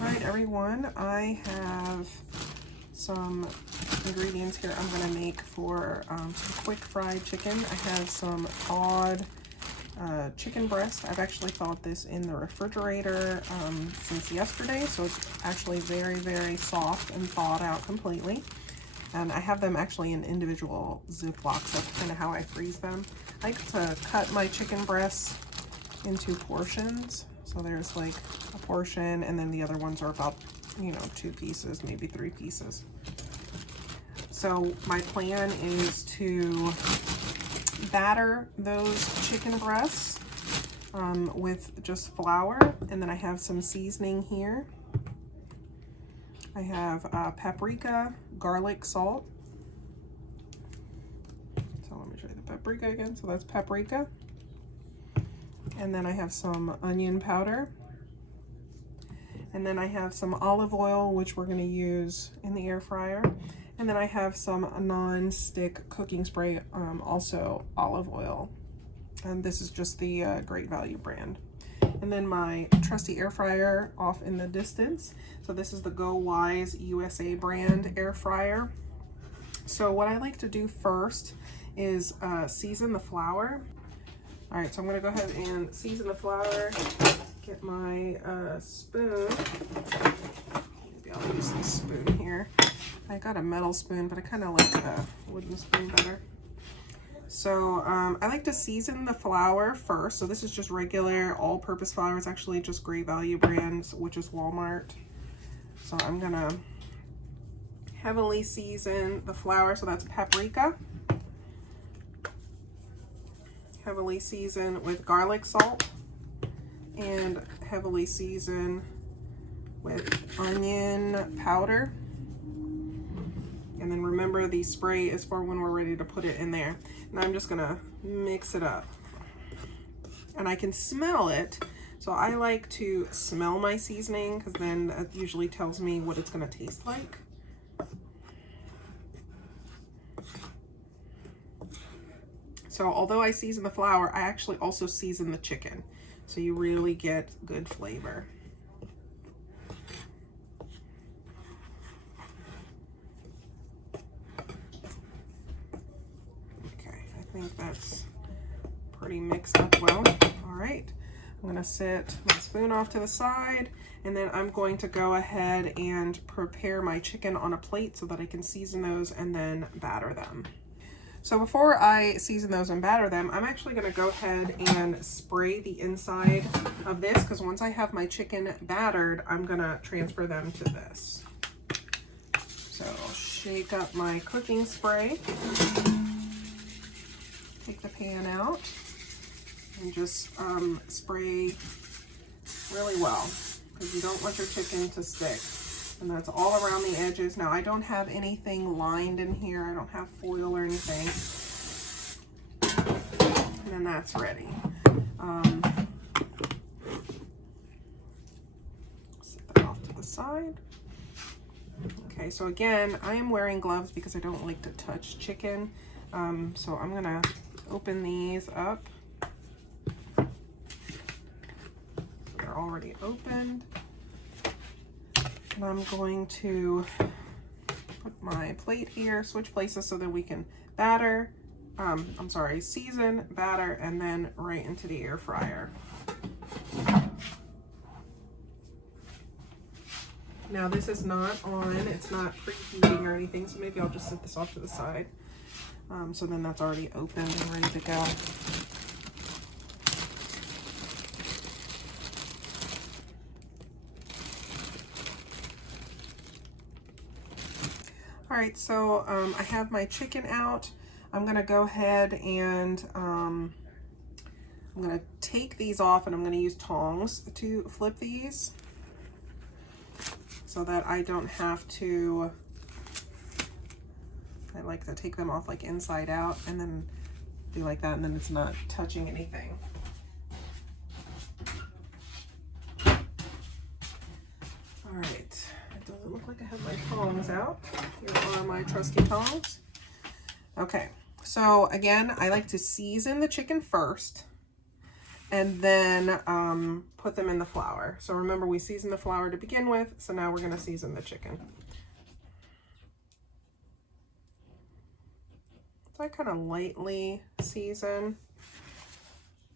All right, everyone, I have some ingredients here I'm gonna make for some quick fried chicken. I have some thawed chicken breast. I've actually thawed this in the refrigerator since yesterday, so it's actually very, very soft and thawed out completely. And I have them actually in individual Ziplocs. That's kind of how I freeze them. I like to cut my chicken breasts into portions. So there's like a portion, and then the other ones are about, you know, 2 pieces, maybe 3 pieces. So my plan is to batter those chicken breasts with just flour, and then I have some seasoning here. I have paprika, garlic, salt. So let me show you the paprika again. So that's paprika. And then I have some onion powder. And then I have some olive oil, which we're going to use in the air fryer. And then I have some non-stick cooking spray, also olive oil. And this is just the Great Value brand. And then my trusty air fryer off in the distance. So this is the Go Wise USA brand air fryer. So what I like to do first is season the flour. All right, so I'm gonna go ahead and season the flour. Get my spoon. Maybe I'll use this spoon here. I got a metal spoon, but I kind of like the wooden spoon better. So I like to season the flour first. So this is just regular all-purpose flour. It's actually just Great Value brands, which is Walmart. So I'm gonna heavily season the flour. So that's paprika. Heavily season with garlic salt, and heavily season with onion powder. And then remember, the spray is for when we're ready to put it in there. And I'm just gonna mix it up. And I can smell it. So I like to smell my seasoning, because then that usually tells me what it's gonna taste like. So although I season the flour, I actually also season the chicken. So you really get good flavor. Okay, I think that's pretty mixed up well. All right, I'm gonna set my spoon off to the side, and then I'm going to go ahead and prepare my chicken on a plate so that I can season those and then batter them. So before I season those and batter them, I'm actually going to go ahead and spray the inside of this, because once I have my chicken battered, I'm going to transfer them to this. So I'll shake up my cooking spray, take the pan out, and just spray really well, because you don't want your chicken to stick. And that's all around the edges. Now I don't have anything lined in here. I don't have foil or anything. And then that's ready. Set that off to the side. Okay, so again, I am wearing gloves because I don't like to touch chicken. So I'm gonna open these up. They're already opened. And I'm going to put my plate here, switch places so that we can batter, season, batter, and then right into the air fryer. Now this is not on, it's not preheating or anything, so maybe I'll just set this off to the side. So then that's already opened and ready to go. All right, so I have my chicken out. I'm gonna go ahead and I'm gonna take these off, and I'm gonna use tongs to flip these so that I don't have to, I like to take them off like inside out and then do like that, and then it's not touching anything. All right. Doesn't look like I have my tongs out. Here are my trusty tongs. Okay, so again, I like to season the chicken first, and then put them in the flour. So remember, we seasoned the flour to begin with, so now we're gonna season the chicken. So I kind of lightly season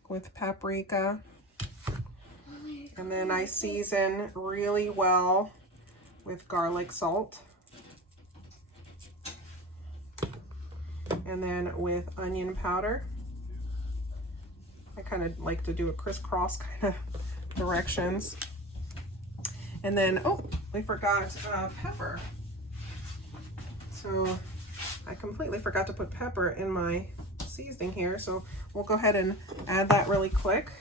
with paprika. And then I season really well with garlic salt. And then with onion powder. I kind of like to do a crisscross kind of directions. And then, oh, we forgot pepper. So I completely forgot to put pepper in my seasoning here. So we'll go ahead and add that really quick.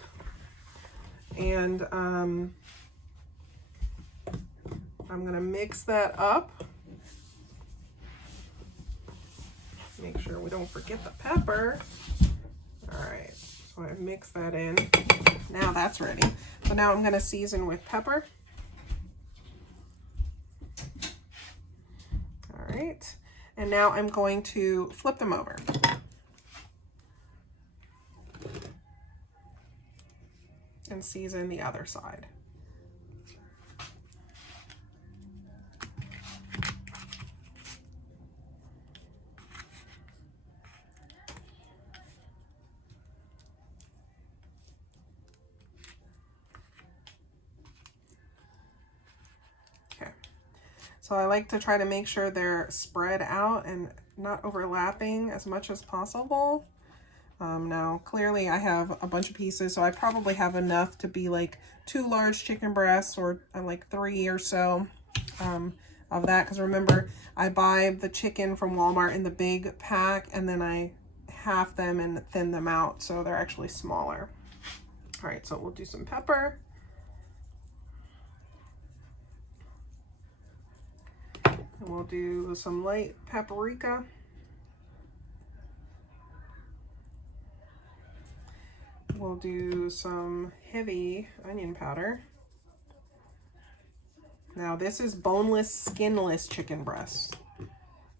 And I'm gonna mix that up. Make sure we don't forget the pepper. All right, so I mix that in. Now that's ready. So now I'm gonna season with pepper. All right, and now I'm going to flip them over. And season the other side. Okay, so I like to try to make sure they're spread out and not overlapping as much as possible. Now, clearly I have a bunch of pieces, so I probably have enough to be like 2 large chicken breasts or like 3 or so of that. Because remember, I buy the chicken from Walmart in the big pack, and then I half them and thin them out, so they're actually smaller. All right, so we'll do some pepper. And we'll do some light paprika. We'll do some heavy onion powder. Now this is boneless, skinless chicken breast.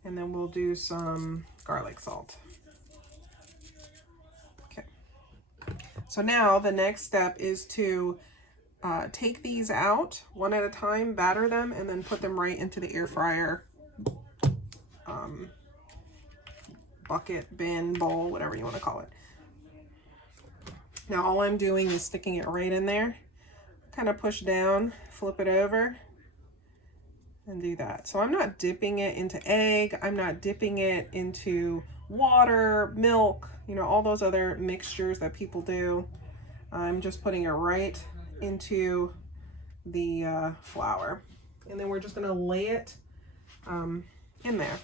And then we'll do some garlic salt. Okay. So now the next step is to take these out one at a time, batter them, and then put them right into the air fryer bucket, bin, bowl, whatever you want to call it. Now all I'm doing is sticking it right in there. Kind of push down, flip it over, and do that. So I'm not dipping it into egg. I'm not dipping it into water, milk, you know, all those other mixtures that people do. I'm just putting it right into the flour. And then we're just gonna lay it in there.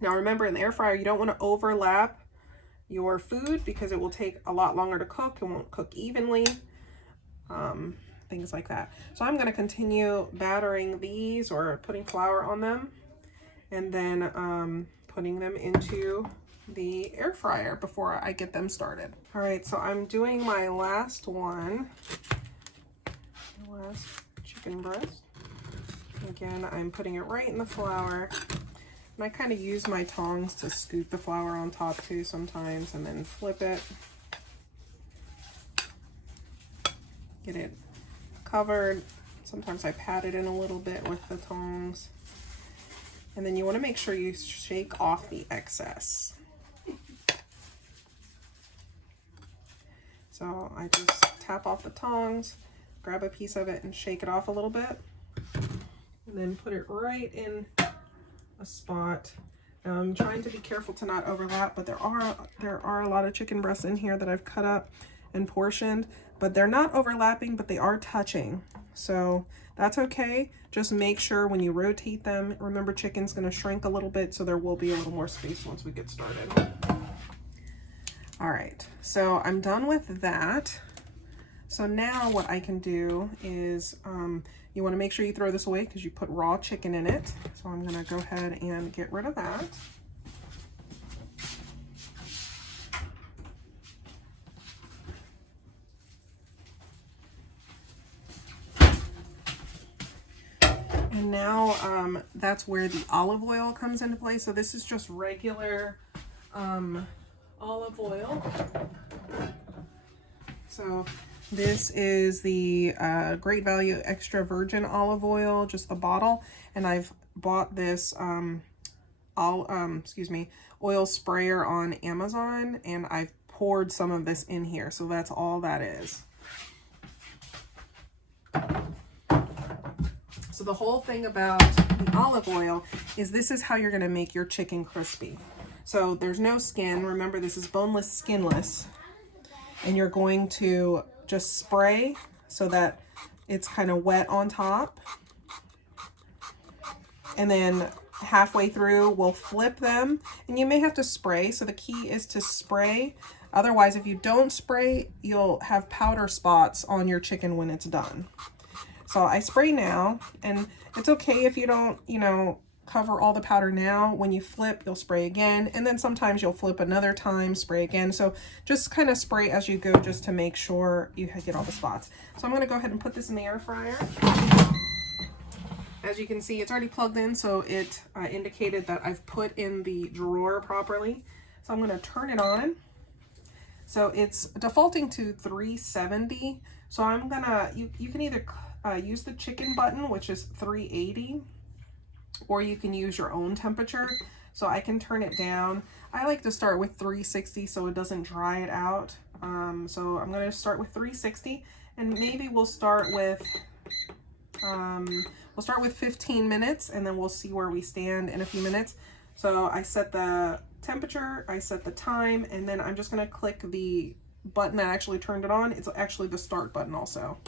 Now remember, in the air fryer, you don't want to overlap your food because it will take a lot longer to cook. It won't cook evenly, things like that. So I'm going to continue battering these or putting flour on them, and then putting them into the air fryer before I get them started. All right, so I'm doing my last one, the last chicken breast. Again, I'm putting it right in the flour. And I kind of use my tongs to scoop the flour on top too sometimes, and then flip it. Get it covered. Sometimes I pat it in a little bit with the tongs. And then you want to make sure you shake off the excess. So I just tap off the tongs, grab a piece of it and shake it off a little bit. And then put it right in a spot. I'm trying to be careful to not overlap, but there are a lot of chicken breasts in here that I've cut up and portioned, but they're not overlapping, but they are touching. So that's okay. Just make sure when you rotate them, remember chicken's going to shrink a little bit, so there will be a little more space once we get started. All right, so I'm done with that. So now what I can do is, you want to make sure you throw this away because you put raw chicken in it. So I'm going to go ahead and get rid of that. And now that's where the olive oil comes into play. So this is just regular olive oil. So this is the Great Value Extra Virgin Olive Oil, just the bottle. And I've bought this oil sprayer on Amazon, and I've poured some of this in here. So that's all that is. So the whole thing about the olive oil is this is how you're going to make your chicken crispy. So there's no skin. Remember, this is boneless, skinless. And you're going to just spray so that it's kind of wet on top. And then halfway through, we'll flip them. And you may have to spray. So the key is to spray. Otherwise, if you don't spray, you'll have powder spots on your chicken when it's done. So I spray now, and it's okay if you don't, cover all the powder now. When you flip, you'll spray again, and then sometimes you'll flip another time, spray again. So just kind of spray as you go just to make sure you get all the spots. So I'm going to go ahead and put this in the air fryer. As you can see, it's already plugged in, so it indicated that I've put in the drawer properly. So I'm going to turn it on. So it's defaulting to 370. So I'm going to, you can either use the chicken button, which is 380, or you can use your own temperature. So I can turn it down. I like to start with 360 so it doesn't dry it out. So I'm going to start with 360, and maybe we'll start with 15 minutes, and then we'll see where we stand in a few minutes. So I set the temperature, I set the time, and then I'm just going to click the button that actually turned it on. It's actually the start button also.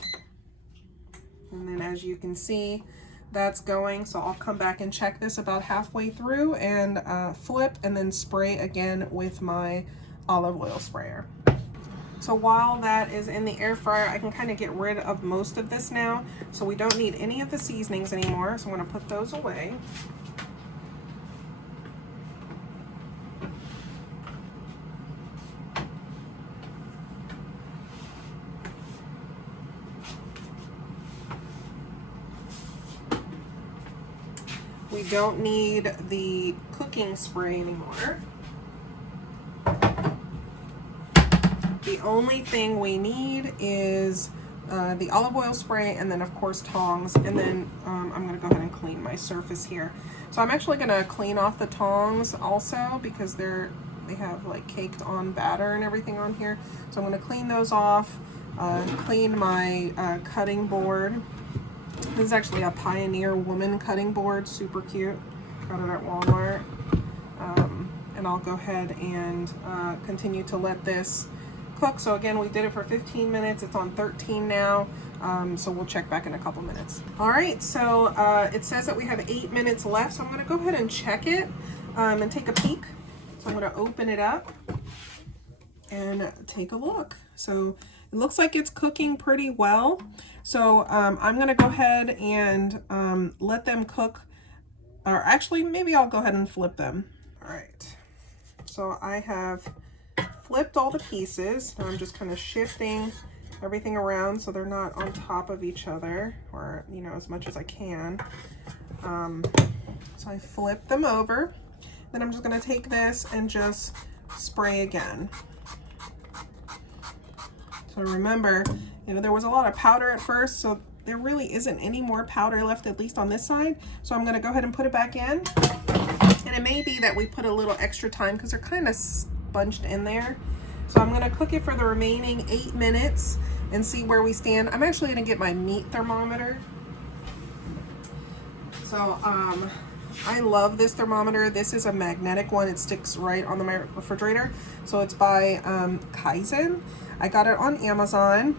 And then as you can see, that's going. So I'll come back and check this about halfway through and flip and then spray again with my olive oil sprayer. So while that is in the air fryer, I can kind of get rid of most of this now. So we don't need any of the seasonings anymore. So I'm going to put those away. We don't need the cooking spray anymore. The only thing we need is the olive oil spray, and then of course tongs, and then I'm going to go ahead and clean my surface here. So I'm actually going to clean off the tongs also because they have like caked on batter and everything on here. So I'm going to clean those off, clean my cutting board. This is actually a Pioneer woman cutting board, super cute. Got it at Walmart. And I'll go ahead and continue to let this cook. So again, we did it for 15 minutes. It's on 13 now. So we'll check back in a couple minutes. All right, so it says that we have 8 minutes left. So I'm gonna go ahead and check it and take a peek. So I'm gonna open it up and take a look. So it looks like it's cooking pretty well. So I'm gonna go ahead and let them cook, or actually maybe I'll go ahead and flip them. All right, so I have flipped all the pieces. Now I'm just kind of shifting everything around so they're not on top of each other, or as much as I can. So I flip them over. Then I'm just gonna take this and just spray again. So remember, there was a lot of powder at first, so there really isn't any more powder left, at least on this side. So I'm gonna go ahead and put it back in. And it may be that we put a little extra time because they're kind of sponged in there. So I'm gonna cook it for the remaining 8 minutes and see where we stand. I'm actually gonna get my meat thermometer. So I love this thermometer. This is a magnetic one. It sticks right on the refrigerator. So it's by Kaizen. I got it on Amazon,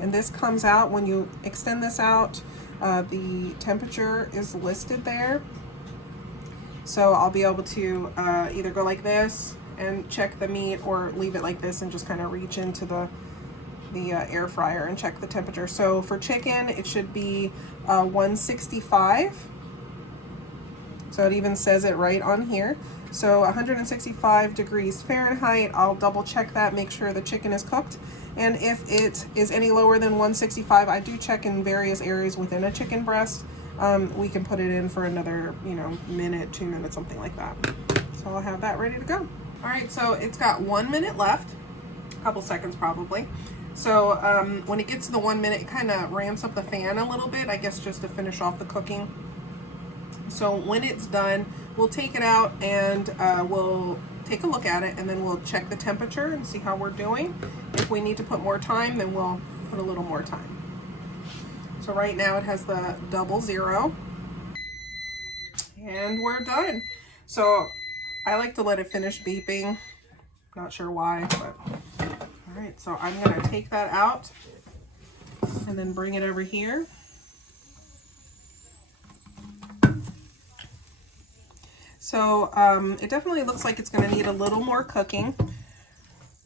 and this comes out when you extend this out. The temperature is listed there. So I'll be able to either go like this and check the meat, or leave it like this and just kind of reach into the air fryer and check the temperature. So for chicken, it should be 165. So it even says it right on here. So 165 degrees Fahrenheit. I'll double check that, make sure the chicken is cooked. And if it is any lower than 165, I do check in various areas within a chicken breast. We can put it in for another, minute, 2 minutes, something like that. So I'll have that ready to go. All right, so it's got 1 minute left, a couple seconds probably. So when it gets to the 1 minute, it kind of ramps up the fan a little bit, I guess just to finish off the cooking. So when it's done, we'll take it out and we'll take a look at it, and then we'll check the temperature and see how we're doing. If we need to put more time, then we'll put a little more time. So right now it has the 00, and we're done. So I like to let it finish beeping. Not sure why, but all right. So I'm gonna take that out and then bring it over here. So it definitely looks like it's going to need a little more cooking.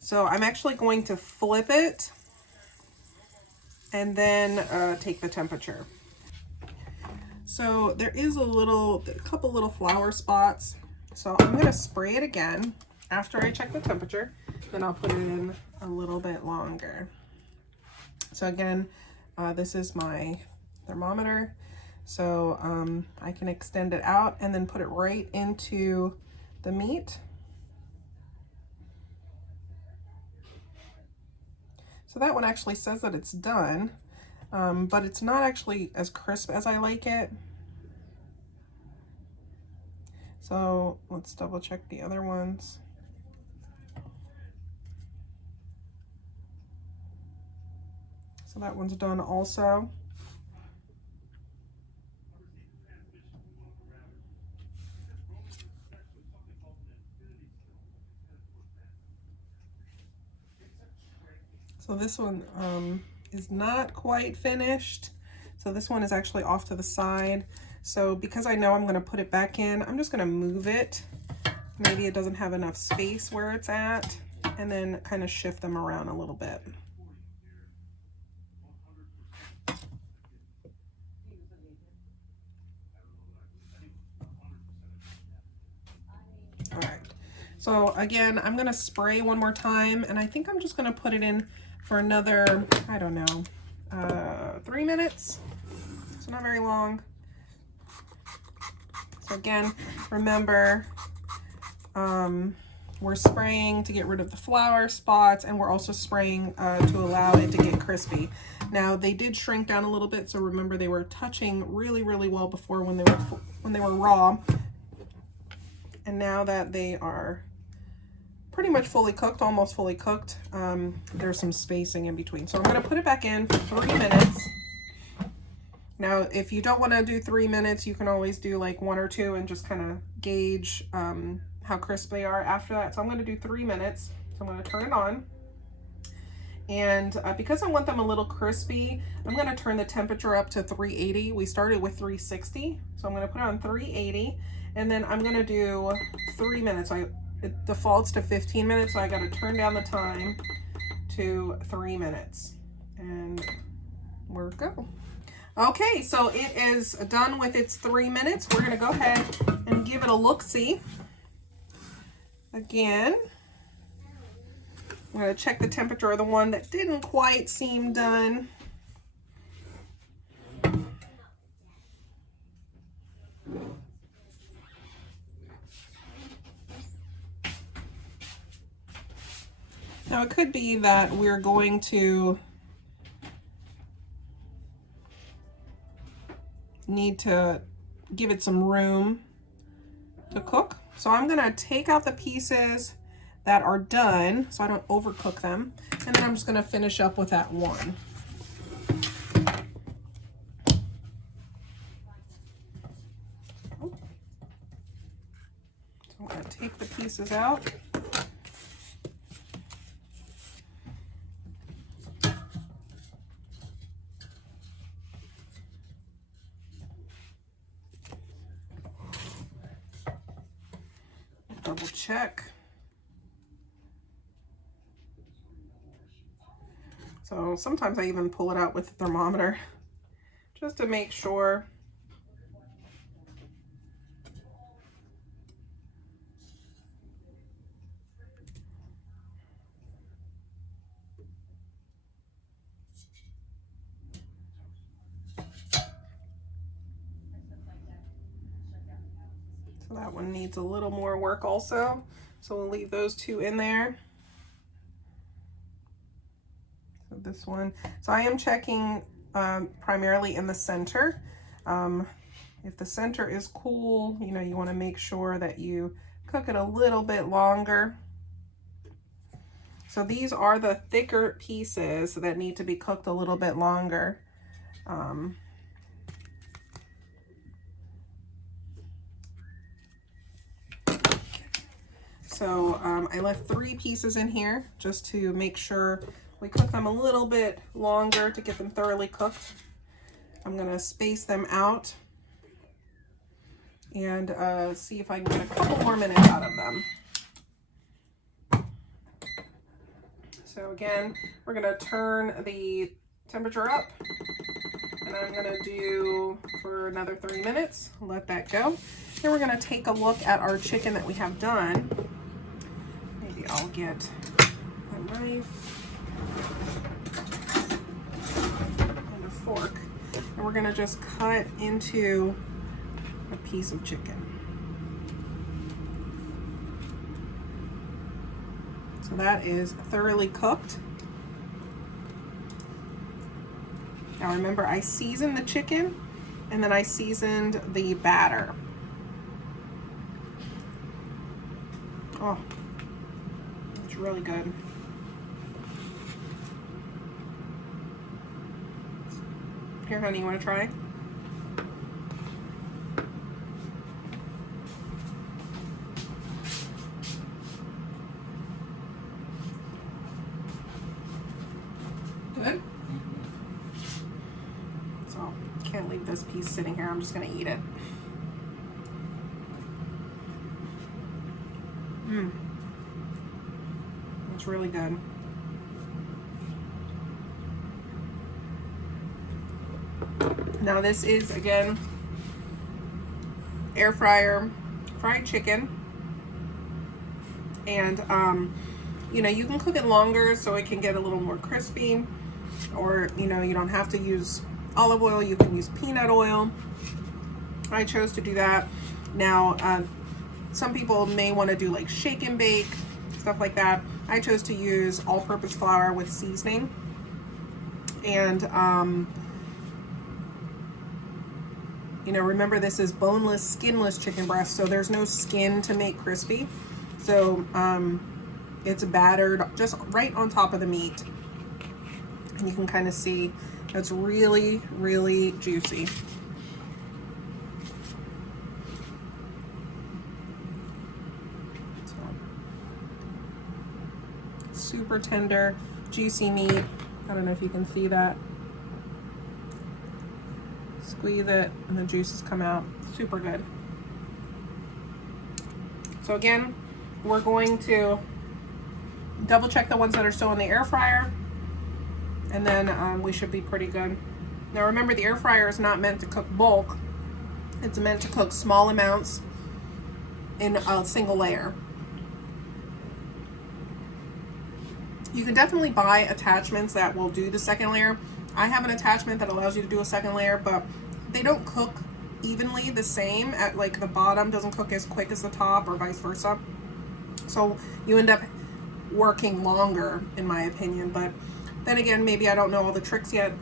So I'm actually going to flip it and then take the temperature. So there is a couple little flour spots. So I'm going to spray it again after I check the temperature. Then I'll put it in a little bit longer. So again, this is my thermometer. So I can extend it out and then put it right into the meat. So that one actually says that it's done, but it's not actually as crisp as I like it. So let's double check the other ones. So that one's done also. So this one is not quite finished. So this one is actually off to the side. So because I know I'm going to put it back in, I'm just going to move it. Maybe it doesn't have enough space where it's at, and then kind of shift them around a little bit. All right. So again, I'm going to spray one more time, and I think I'm just going to put it in for another, I don't know, 3 minutes. So not very long. So again, remember, we're spraying to get rid of the flour spots, and we're also spraying to allow it to get crispy. Now they did shrink down a little bit, so remember they were touching really, really well before when they were raw. And now that they are pretty much fully cooked, almost fully cooked, there's some spacing in between. So I'm going to put it back in for 3 minutes. Now, if you don't want to do 3 minutes, you can always do like 1 or 2 and just kind of gauge how crisp they are after that. So I'm going to do 3 minutes. So I'm going to turn it on. And because I want them a little crispy, I'm going to turn the temperature up to 380. We started with 360. So I'm going to put it on 380. And then I'm going to do 3 minutes. It defaults to 15 minutes, so I got to turn down the time to 3 minutes. And we're go. Okay, so it is done with its 3 minutes. We're going to go ahead and give it a look-see. Again, I'm going to check the temperature of the one that didn't quite seem done. Now it could be that we're going to need to give it some room to cook. So I'm going to take out the pieces that are done so I don't overcook them. And then I'm just going to finish up with that one. So I'm going to take the pieces out. Double check. So sometimes I even pull it out with the thermometer just to make sure. So that one needs a little more work also. So we'll leave those two in there. So of this one. So I am checking primarily in the center. If the center is cool, you know, you want to make sure that you cook it a little bit longer. So these are the thicker pieces that need to be cooked a little bit longer. So I left 3 pieces in here just to make sure we cook them a little bit longer to get them thoroughly cooked. I'm gonna space them out and see if I can get a couple more minutes out of them. So again, we're gonna turn the temperature up, and I'm gonna do for another 3 minutes, let that go. Then we're gonna take a look at our chicken that we have done. Maybe I'll get a knife and a fork, and we're gonna just cut into a piece of chicken. So that is thoroughly cooked. Now remember, I seasoned the chicken and then I seasoned the batter. Oh, it's really good. Here, honey, you want to try? Good? So, can't leave this piece sitting here. I'm just going to eat it. It's really good. Now this is, again, air fryer fried chicken. And, you know, you can cook it longer so it can get a little more crispy. Or, you know, you don't have to use olive oil. You can use peanut oil. I chose to do that. Now, some people may want to do like shake and bake, stuff like that. I chose to use all-purpose flour with seasoning. And, you know, remember this is boneless, skinless chicken breast, so there's no skin to make crispy. So it's battered just right on top of the meat. And you can kind of see it's really, really juicy. Super tender, juicy meat. I don't know if you can see that. Squeeze it and the juices come out. Super good. So again, we're going to double check the ones that are still in the air fryer, and then we should be pretty good. Now remember, the air fryer is not meant to cook bulk. It's meant to cook small amounts in a single layer. You can definitely buy attachments that will do the second layer. I have an attachment that allows you to do a second layer, but they don't cook evenly the same. At like the bottom doesn't cook as quick as the top, or vice versa. So you end up working longer, in my opinion. But then again, maybe I don't know all the tricks yet.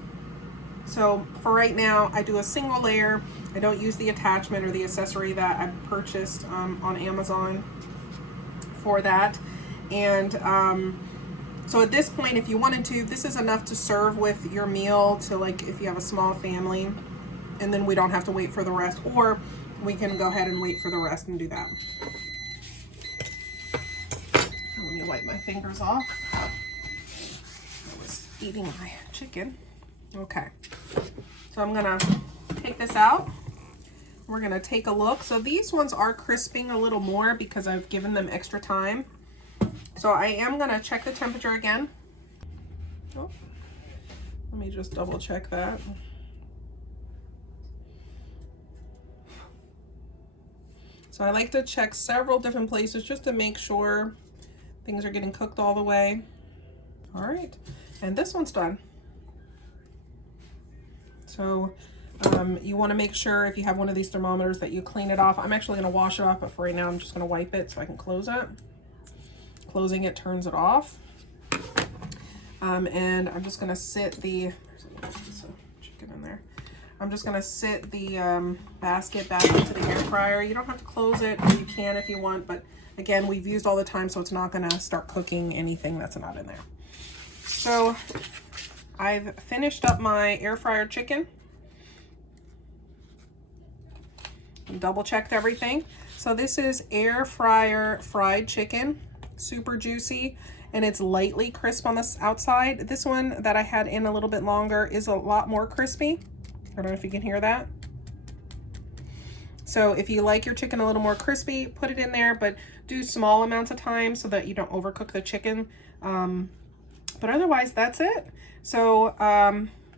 So for right now, I do a single layer. I don't use the attachment or the accessory that I purchased on Amazon for that. And so at this point, if you wanted to, this is enough to serve with your meal to, like, if you have a small family, and then we don't have to wait for the rest, or we can go ahead and wait for the rest and do that. Let me wipe my fingers off. I was eating my chicken. Okay, so I'm gonna take this out. We're gonna take a look. So these ones are crisping a little more because I've given them extra time. So I am gonna check the temperature again. Oh, let me just double check that. So I like to check several different places just to make sure things are getting cooked all the way. All right, and this one's done. So you wanna make sure if you have one of these thermometers that you clean it off. I'm actually gonna wash it off, but for right now I'm just gonna wipe it so I can close it. Closing it turns it off. And I'm just gonna sit the, there's a little piece of chicken in there. I'm just gonna sit the basket back into the air fryer. You don't have to close it, or you can if you want, but again, we've used all the time, so it's not gonna start cooking anything that's not in there. So I've finished up my air fryer chicken. Double checked everything. So this is air fryer fried chicken, super juicy, and it's lightly crisp on the outside. This one that I had in a little bit longer is a lot more crispy. I don't know if you can hear that. So if you like your chicken a little more crispy, put it in there, but do small amounts of time so that you don't overcook the chicken. But otherwise, that's it. So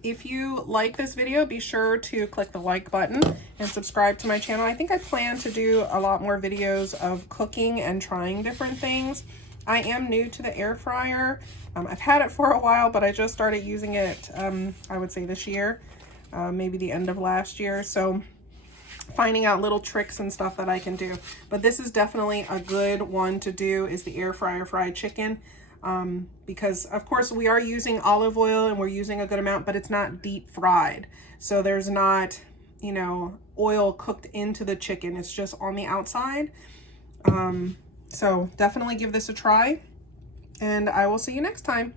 if you like this video, be sure to click the like button and subscribe to my channel. I think I plan to do a lot more videos of cooking and trying different things. I am new to the air fryer. I've had it for a while, but I just started using it, I would say this year, maybe the end of last year. So finding out little tricks and stuff that I can do. But this is definitely a good one to do, is the air fryer fried chicken. Because of course we are using olive oil and we're using a good amount, but it's not deep fried. So there's not, you know, oil cooked into the chicken. It's just on the outside. So definitely give this a try, and I will see you next time.